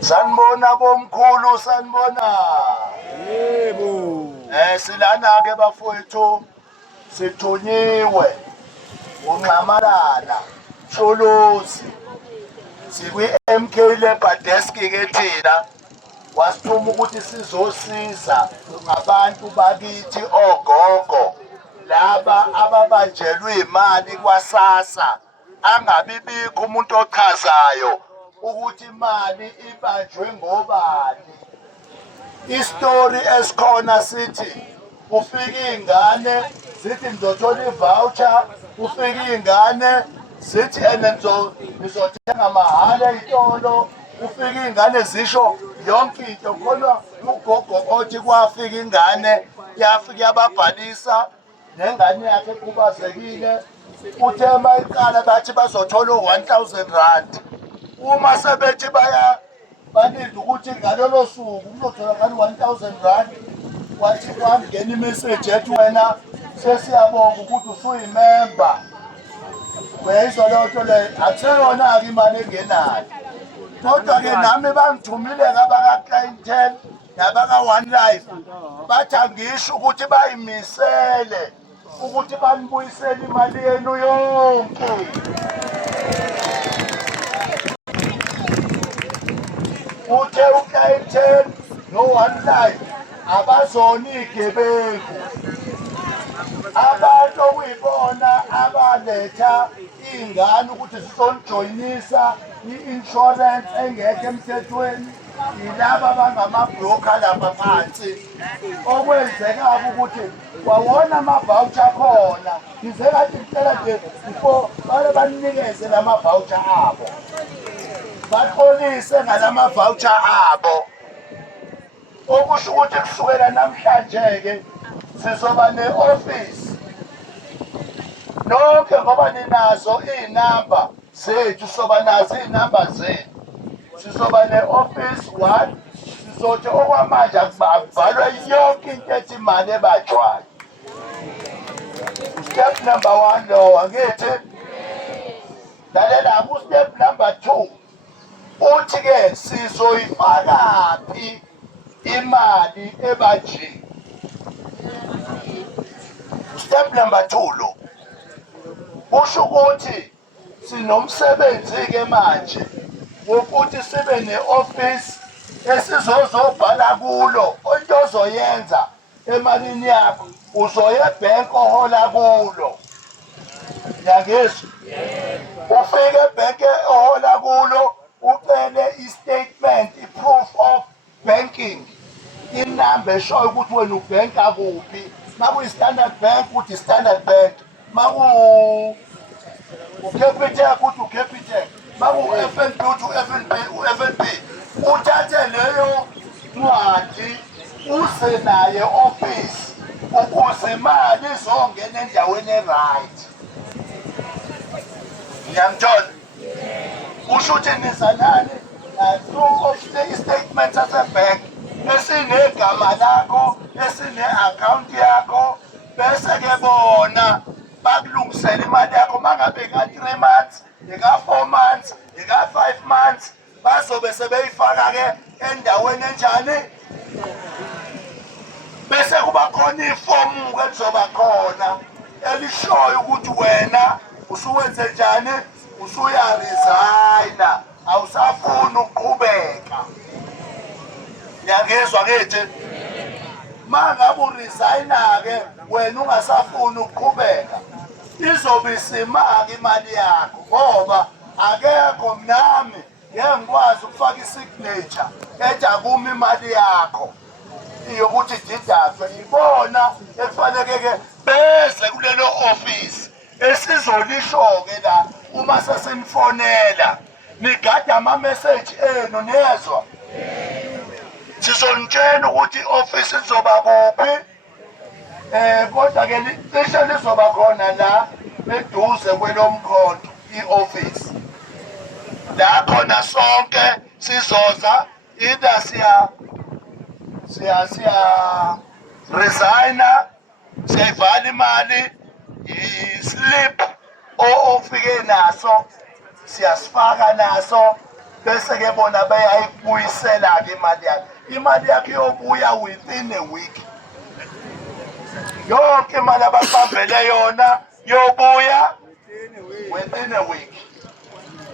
Sanibona bomkhulu, sanibona. Yebo. Silana ke bafowethu sithunyiwe uNxamalala Sholozi sikwi MK Labour Desk ke thina wasithuma ukuthi sizosiza ngabantu bakithi ogogo laba ababanjelwe imali kwaSASSA angabi bikho umuntu ochazayo ukuthi imali ibanjwe ngobani. Istory esikhona sithi ufika ingane zithi ngizothola ivoucher, ufika ingane zithi nizothenga mahhala eitolo, ufika ingane zisho yonke into khona ugogo othi kwafika ingane yafika yababhalisa nengane yakhe ekhubazekile uthe mayiqala bathi bazothola u-1000 rand. Uma sebethi baninda ukuthi ngalolo suku kuzotholakala u-1000 rand, wathi kwangena imeseji ethi wena sesiyabonga ukuthi usuyimemba. Uyayizwa leyo nto leyo, akuseyona-ke imali engenayo. Kodwa-ke nami bangithumile-ke abaka-Clientele nabaka-One Life bathi angisho ukuthi bayimisele ukuthi banibuyisele imali yenu yonke. Uthe uClientele no-One Life abazona igebengu, abantu okuyibona abaletha iy'ngane ukuthi zizonijoyinisa i-insurance engekho emthethweni yilaba abangamabroker lapha phansi. Okwenzeka-ke ukuthi kwawona ama-voucher khona ngize kade ngicela nje before banikeze la ma-voucher abo, baxolise ngalama voucher abo. Okusho ukuthi kusukela namhlanje-ke sizoba ne-office nonke ngoba ninazo iy'namba zethu, sizoba nazo iy'namba zenu. Sizoba ne-office 1, sizothi okwamanje akuvalwe yonke into ethi imali ebanjwayo. Step number 1 lowo angithi. Lalela ku-step number 2 uthi-ke sizoyifakaphi imali ebanjiwe. Step number 2 lo usho ukuthi sinomsebenzi-ke manje wokuthi sibe ne-office esizobhala kulo into ozoyenza emalini yakho, uzoya ebhenki ohola kulo. Yangizwa? Ufike ebhenki ohola kulo ucele i-statement, i-proof of banking, inamba eshoyo ukuthi wena ubhenka kuphi. Makuyi-Standard Bank uthi Standard Bank, maku-Capitec uthi u-Capitec, maku-FNB uthi u-FNB. Uthathe leyo ncwadi uze naye office ukuze imali izongena endaweni e-right. Ngiyangithola? Usho ukuthi niza nani proof of statement sasebhenki esinegama lakho, esine-akhawunti yakho, bese-ke bona bakulungisela imali yakho. Uma ngabe ika-3 months, ika-4 months, ika-5 months, bazobe sebeyifaka-ke endaweni enjani. Bese kuba khona ifomu-ke elizoba khona elishoyo ukuthi wena usuwenze njani, usuya-resigna, awusafuni ukuqhubeka. Ngiyangizwa ngithi uma ngabe uresigna-ke wena ungasafuni ukuqhubeka, izobe isimaka imali yakho ngoba akekho nami ngeke ngikwazi ukufaka i-signature ethi akumi imali yakho yokuthi didaswe. Ibona ekufanele-ke beze kulelo office esizolisho-ke la uma sesinifonela nigada ama-message enu. Nezwa? Sizonitshela ukuthi i-office izoba kuphi, kodwa-ke cishe lizoba khona la eduze kwelomkhonto i-office. La khona sonke sizoza either siya resigna, siyayivala imali, i-slip ofike naso siyasifaka naso bese-ke bona bayayibuyisela-ke imali yakhe yobuya within a week. Yonke imali ababambele yona yobuya within a week.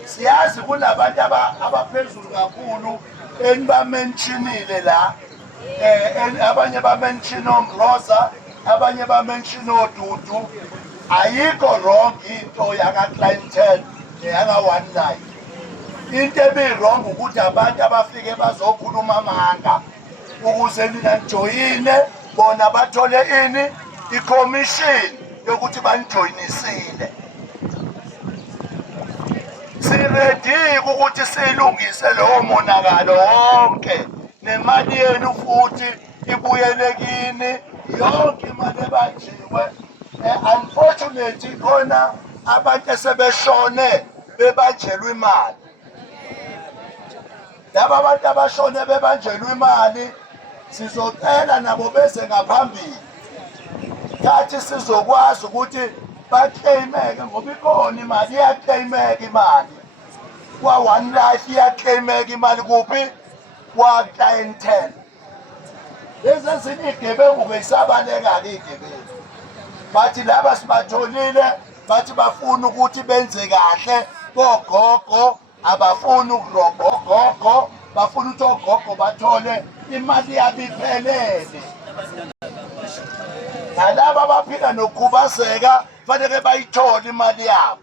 Siyazi kunabantu abaphezulu kakhulu enibamentionile la, abanye bamention oMroza, abanye bamention oDudu. Ayikho wrong into yaka-clientele yaka-One Life. Into ebi-wrong ukuthi abantu abafike bazokhuluma amanga ukuze nina nijoyine, bona bathole ini i-commission yokuthi banijoyinisile. Siredi ukuthi silungise lowo monakalo wonke, nemali yenu futhi ibuyele kini, yonke imali ebanjiwe. Unfortunately khona abantu sebeshone bebanjelwe imali. Laba abantu abashone bebanjelwe imali sizocela nabo beze ngaphambili. Kathi sizokwazi ukuthi baclaimeke ngoba ikhona imali iyaclaimeka imali. Kwa One Life iyaclaimeka imali kuphi? Kwa clientele. Lezi ezinye igebengu beyisabaleka-ke igebengu. Bathi laba sibatholile, bathi bafuna ukuthi benze kahle kogogo, abafuni ukurogogogo, bafuna ukuthi ogogo bathole imali yabo iphelele. Nalaba abaphila nokukhubazeka kufanele bayithole imali yabo.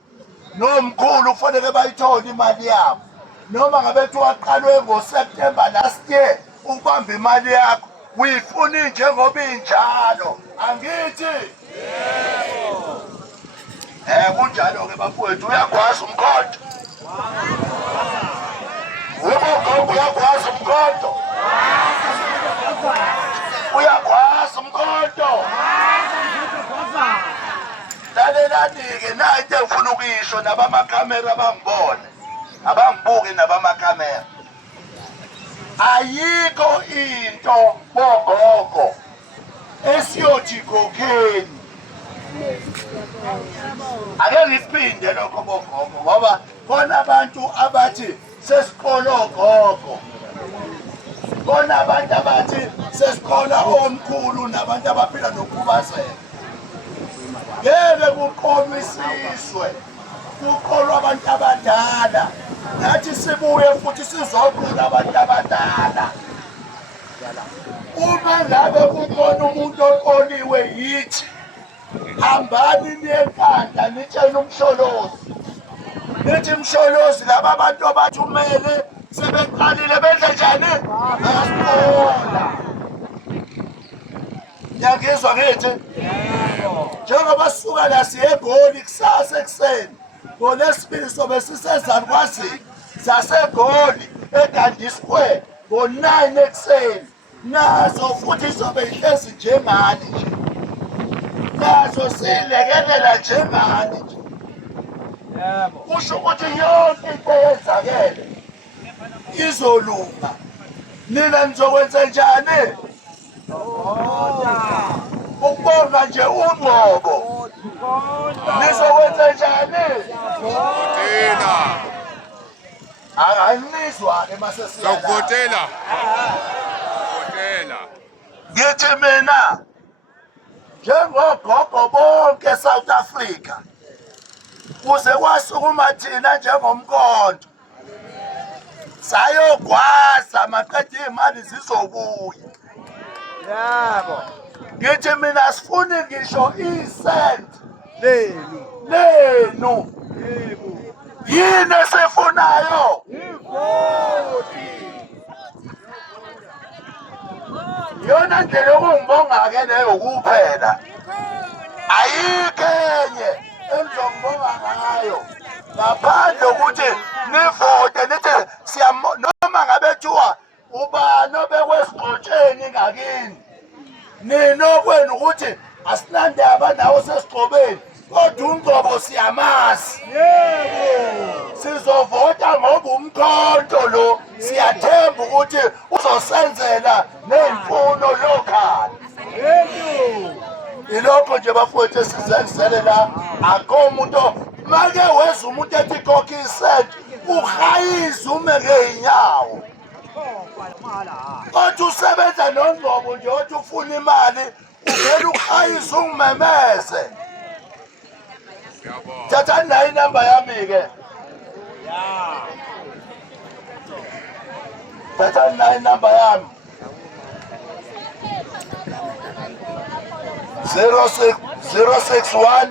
Nomkhulu kufanele bayithole imali yabo. Noma ngabe kuthiwa qalwe ngoSeptember last year ukubamba imali yakho, uyifuna njengoba injalo. Angithi? Yebo. Kunjalo-ke bafowethu, uyakwazi umkhonto? Ugogo uyakwazi umkhonto? Uyakwazi umkhonto? Lalelani-ke nayo into engifuna ukuyisho nabamakhamera bangibone, abangibuke nabamakhamera. Ayikho into bogogo esiyothi kokheni. Ake ngiphinde lokho bogogo ngoba khona abantu abathi sesiqola ogogo. Khona abantu abathi sesiqola omkhulu nabantu abaphila nokukhubazeka. Ngeke kuqomisiswe, kuqolwa abantu abadala. Nathi sibuye futhi sizoqola abantu abadala. Uma ngabe kukhona umuntu oqoliwe yithi, hambani niyekhanda nitshele umsholozi. Nithi msholozi laba abantu abathumele sebeqalile benze njani? Bayasiqola. Ngiyakuzwa ngithi? Njengoba sisuka la siye eGoli kusasa ekuseni, ngoLwesibili sobe sisezani kwaZini, saseGoli eGandhi Square ngo-9 ekuseni. Nazo futhi sobe ihlezi njengani nje, nazo siyilekelela njengani nje. Kusho ukuthi yonke into eyenzakele izolunga. Nina nizokwenza njani? Ukubonga nje uNgcobo. Nizokwenza njani? Anganizwa-ke masesiyala. Ngithi mina njengogogo bonke eSouth Africa, kuze kwasukuma thina njengomkhonto sayogwaza maqeda iy'mali zizobuya. Yebo. Ngithi mina sifuni ngisho i-cent lenu. Yini esifunayo? Yona ndlela yokungibonga-ke leyo kuphela. Ayikho enye engizongibonga ngayo ngaphandle ukuthi nivote nithi noma ngabe kuthiwa ubani obekwesigcotsheni ngakini, nina okwenu ukuthi asinandaba nawo sesigcobeni, kodwa uNgcobo siyamazi. Sizovota ngoba umkhonto lo siyathemba ukuthi uzosenzela ney'mfuno local. Ilokho nje bafowethu esizenzele la, akho umuntu make weza umuntu ethi khokha isenti uhayisa ume ngey'nyawo othi usebenza nongqobo nje othi ufuna imali uvele uhayisa ungimemeze. Thathani nayo inamba yami-ke, thathani nayo inamba yami 061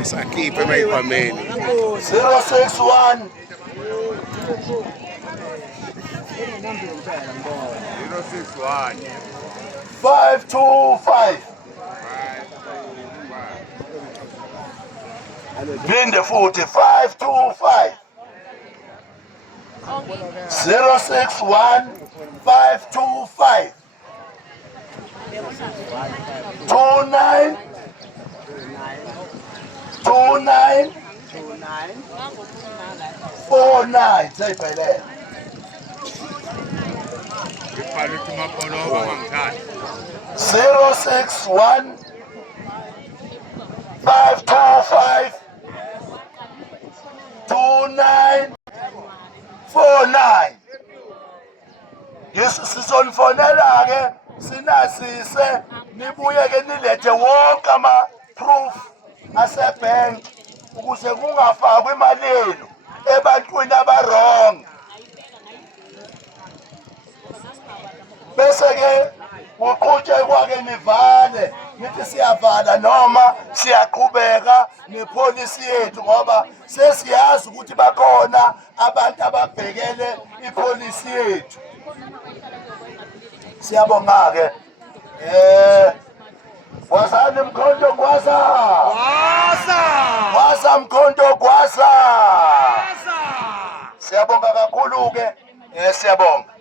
Isakhiphe emayikhwameni. 061 525 phinde futhi 525 061 525 29 49 sayiphelele. Ngibhale ukuthi uMapoloba ngangithatha. 061 525 2949. Sizonifonela ke sinasise nibuye ke nilethe wonke ama-proof asebhenki ukuze kungafakwa imali yenu ebantwini abarong. Bese ke kuqhutshekwa ke nivale nithi siyavala noma siyaqhubeka nepolisi yethu ngoba sesiyazi ukuthi bakhona abantu ababhekele ipolisi yethu. Siyabonga ke. Wasani Mkhonto Gwasa. Gwasa Mkhonto Gwasa. Siyabonga kakhulu ke. Siyabonga.